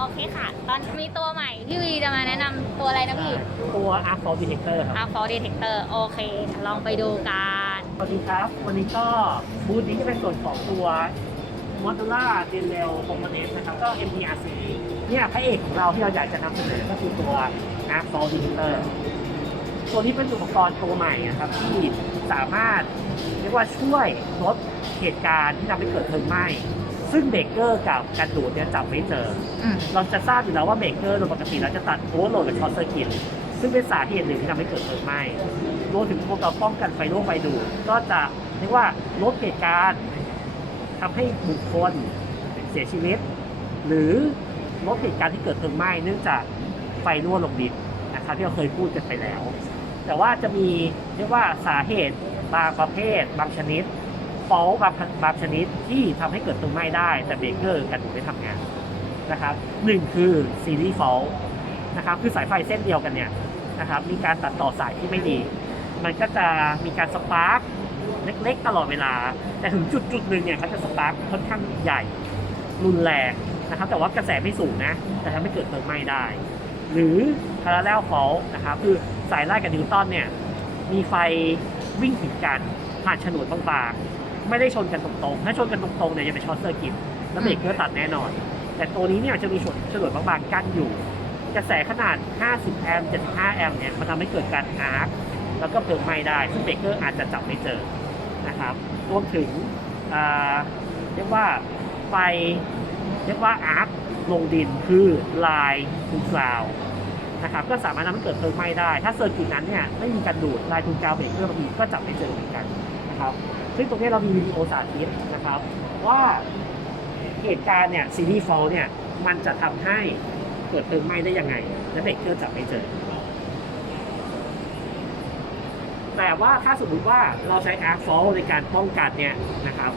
โอเคค่ะ ตอนนี้มีตัวใหม่พี่วีจะมาแนะนำตัวอะไรนะพี่ ตัว Arc Fault Detector ครับอาร์ฟอร์ดีเทคเตอร์โอเคเดี๋ยวลองไปดูกัน สวัสดีครับ วันนี้ก็บูธนี้จะเป็นส่วนของตัว Modular d e l e l Component นะครับ ก็ MPRC เนี่ยพระเอกของเราที่เราอยากจะนำเสนอก็คือตัว Arc Fault Detector ตัวนี้เป็นอุปกรณ์ตัวใหม่นะครับ ที่สามารถเรียกว่าช่วยลดเหตุการณ์ที่ทำให้เกิดเพลิงไหม้ ซึ่งเบรกเกอร์กับการดูดเนี่ยจับไม่เจอ อืมเราจะทราบอยู่แล้วว่าเบรกเกอร์โดยปกติแล้วจะตัดโอเวอร์โหลดกับช็อตเซอร์กิตซึ่งเป็นสาเหตุหนึ่งที่ทำให้เกิดเพลิงไหม้รวมถึงพวกเราป้องกันไฟรั่วไฟดูดก็จะเรียกว่าลดเหตุการณ์ทำให้บุคคลเสียชีวิต หรือลดเหตุการณ์ที่เกิดเพลิงไหม้เนื่องจากไฟรั่วลงดินนะครับที่เราเคยพูดกันไปแล้ว แต่ว่าจะมีเรียกว่าสาเหตุบางประเภทบางชนิด ฟอลบางบางชนิดที่ทำให้เกิดเพลิงไหม้ได้ แต่เบรกเกอร์กันดูดไม่ทำงานนะครับหนึ่งคือซีรีส์ฟอลนะครับคือสายไฟเส้นเดียวกันเนี่ยนะครับมีการตัดต่อสายที่ไม่ดี มันก็จะมีการสปาร์กเล็กๆ ตลอดเวลา แต่ถึงจุดจุดๆหนึ่งเนี่ยเขาจะสปาร์กค่อนข้างใหญ่ รุนแรงนะครับ แต่ว่ากระแสไม่สูงนะ แต่ทำให้เกิดเพลิงไหม้ได้ หรือ parallel fault นะครับ คือสายไล่กับนิวตันเนี่ย มีไฟวิ่งถึงกันผ่านฉนวนบางๆ ไม่ได้ชนกันตรงๆ ถ้าชนกันตรงๆเนี่ยจะเป็นช็อตเซอร์กิตแล้วเบรกเกอร์ตัดแน่นอน แต่ตัวนี้เนี่ยจะมีฉนฉนวนบางๆกั้นอยู่ กระแสขนาด 50 แอมป์ 75 แอมป์เนี่ยมันทำให้เกิดการอาร์คแล้วก็เพลิงไหม้ได้ ซึ่งเบรกเกอร์อาจจะจับไม่เจอนะครับ รวมถึงเรียกว่าไฟเรียกว่าอาร์คลงดินคือลายทูกราวนะครับก็สามารถทำให้เกิดเพลิงไหม้ได้ ถ้าเซอร์กิตนั้นเนี่ยไม่มีการดูดลายทูกราวเบรกเกอร์บางทีก็จับไม่เจอเหมือนกัน นะครับ ซึ่งตรงนี้เรามีวิดีโอสาธิตนะครับ ว่าเหตุการณ์เนี่ยซีรีส์ฟอลเนี่ยมันจะทำให้เกิดเพลิงไหม้ได้ยังไง และเบรกเกอร์จับไม่เจอ แต่ว่าถ้าสมมติว่าเราใช้อาร์คฟอลในการป้องกันเนี่ยนะครับ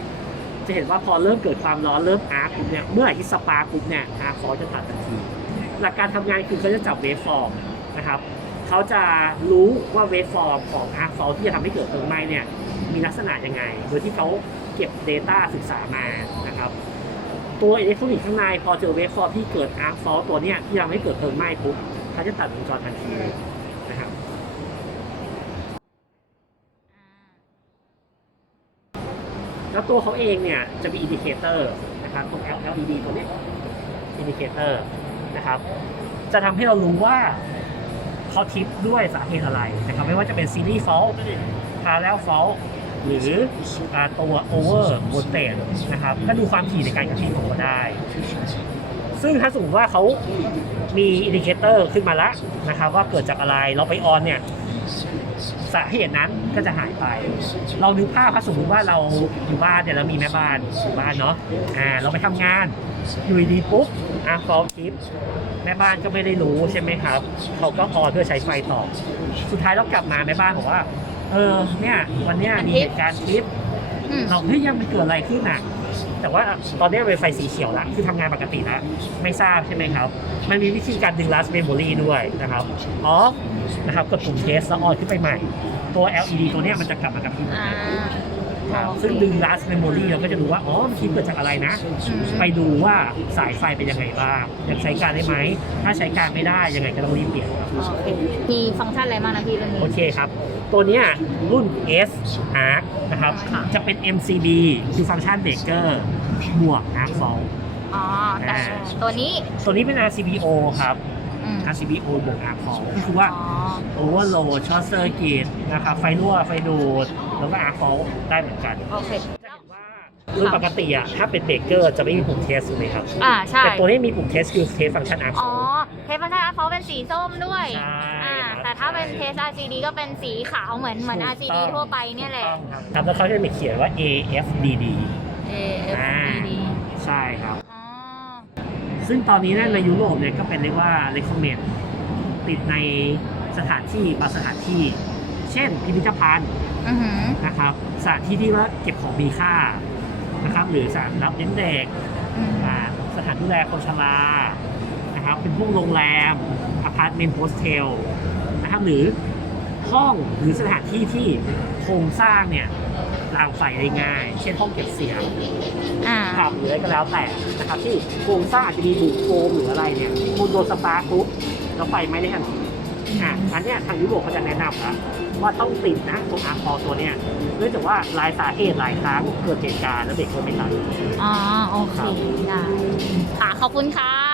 จะเห็นว่าพอเริ่มเกิดความร้อนเริ่มอาร์คปุ๊บเนี่ยเมื่อไหร่ที่สปาร์คปุ๊บเนี่ยอาร์คฟอลจะตัดทันที หลักการทำงานคือเขาจะจับเวฟฟอร์มนะครับ เขาจะรู้ว่าเวฟฟอร์มของอาร์คฟอลที่จะทำให้เกิดเพลิงไหม้เนี่ยมีลักษณะยังไง โดยที่เขาเก็บ Data ศึกษามานะครับ ตัวอิเล็กทรอนิกส์ข้างในพอเจอเวฟฟอร์มที่เกิดอาร์คฟอลตัวเนี้ยที่ทำให้เกิดเพลิงไหม้ปุ๊บเขาจะตัดวงจรทันทีนะครับแล้วตัวเขาเองเนี่ยจะมีอินดิเคเตอร์นะครับตรง LED ตัวนี้อินดิเคเตอร์นะครับ จะทำให้เรารู้ว่า เขาทิปด้วยสาเหตุอะไรนะครับไม่ว่าจะเป็นซีรีส์ฟอลต์พาแล้วฟอลหรืออตัวโอเวอร์โวลเตจนะครับก็ดูความถี่ในการกระพริบของเขาได้ ซึ่งถ้าสมมติว่าเขามีอินดิเคเตอร์ขึ้นมาแล้วนะครับว่าเกิดจากอะไรเราไปออนเนี่ยสาเหตุนั้นก็จะหายไป เราดูภาพถ้าสมมติว่าเราอยู่บ้านเนี่ยเรามีแม่บ้านอยู่บ้านเนาะอ่าเราไปทำงาน อยู่ดีๆปุ๊บอะฟอลคลิปแม่บ้านก็ไม่ได้รู้ใช่ไหมครับ เขาก็ออนเพื่อใช้ไฟต่อ สุดท้ายเรากลับมาแม่บ้านบอกว่า เออเนี่ย วันเนี้ยมีเหตุการณ์ทริปอืม เราเฮ้ยยังมันเกิดอะไรขึ้นอะ แต่ว่าตอนนี้เป็นไฟสีเขียวแล้วคือทำงานปกติแล้วไม่ทราบใช่ไหมครับ มันมีวิธีการดึง last memory ด้วยนะครับออฟนะครับกดปุ่ม test แล้วออนขึ้นไปใหม่ ตัว LED ตัวเนี้ยมันจะกลับมากับที่อ่าครับ ซึ่งดึง last memory เราก็จะดูว่า อ๋อมันคิดเกิดจากอะไรนะอืมไปดูว่าสายไฟเป็นยังไงบ้างยังใช้การได้ไหม ถ้าใช้การไม่ได้ยังไงก็ต้องรีบเปลี่ยนครับโอเคมีฟังก์ชันอะไรบ้างนะพี่รุ่นนี้ โอเคครับ ตัวเนี้ยรุ่น S Arc นะครับ ค่ะ จะเป็น MCB คือฟังก์ชันเบรกเกอร์บวก Arc Fault อ๋อแต่ตัวนี้ ตัวนี้เป็น RCBO ครับ อืม RCBO บวก Arc Fault ก็คือว่าอ๋อ Overload Short Circuit นะครับไฟรั่วไฟดูดแล้วก็ Arc Fault ได้เหมือนกันโอเคจะเห็นว่าโดยปกติอะถ้าเป็นเบรกเกอร์จะไม่มีปุ่มเทสถูกไหมครับอ่าใช่แต่ตัวนี้มีปุ่มเทสคือเทสฟังก์ชัน Arc อ๋อ Fault เทสฟังก์ชันเขาเป็นสีส้มด้วยใช่อ่าครับแต่ถ้าเป็นเทส RGD ก็เป็นสีขาวเหมือนเหมือนถูก RGD ต้องทั่วไปเนี่ยแหละถูกต้องครับครับแล้วเขาจะมีเขียนว่า AFDD A F อ่า D D ใช่ครับอ๋อ ซึ่งตอนนี้เนี่ยในยุโรปเนี่ยก็เป็นเรียกว่า recommend ติดในสถานที่บางสถานที่ เช่น พิพิธภัณฑ์อือหือนะครับสถานที่ที่ว่าเก็บของมีค่านะครับหรือสถานรับเลี้ยงเด็กอืมอ่าสถานดูแลคนชรานะครับเป็นพวกโรงแรมอพาร์ตเมนต์โฮสเทลนะครับหรือห้องหรือสถานที่ที่โครงสร้างเนี่ย รางไฟได้ง่าย เช่นห้องเก็บเสียงอ่า ขับหรืออะไรก็แล้วแต่นะครับที่โครงสร้างอาจจะมีบุโฟมหรืออะไรเนี่ยคุณโดนสปาร์คปุ๊บแล้วไฟไหม้ได้ทันทีอะอันเนี้ยทางยุโรปเขาจะแนะนำแล้วว่าต้องติดนะตรงอาร์คอตัวเนี้ยเนื่องจากว่าหลายสาเหตุหลายครั้งเกิดเหตุการณ์แล้วเบรกเกอร์ไม่ทันอ๋อ โอเค ได้ ค่ะ ขอบคุณค่ะ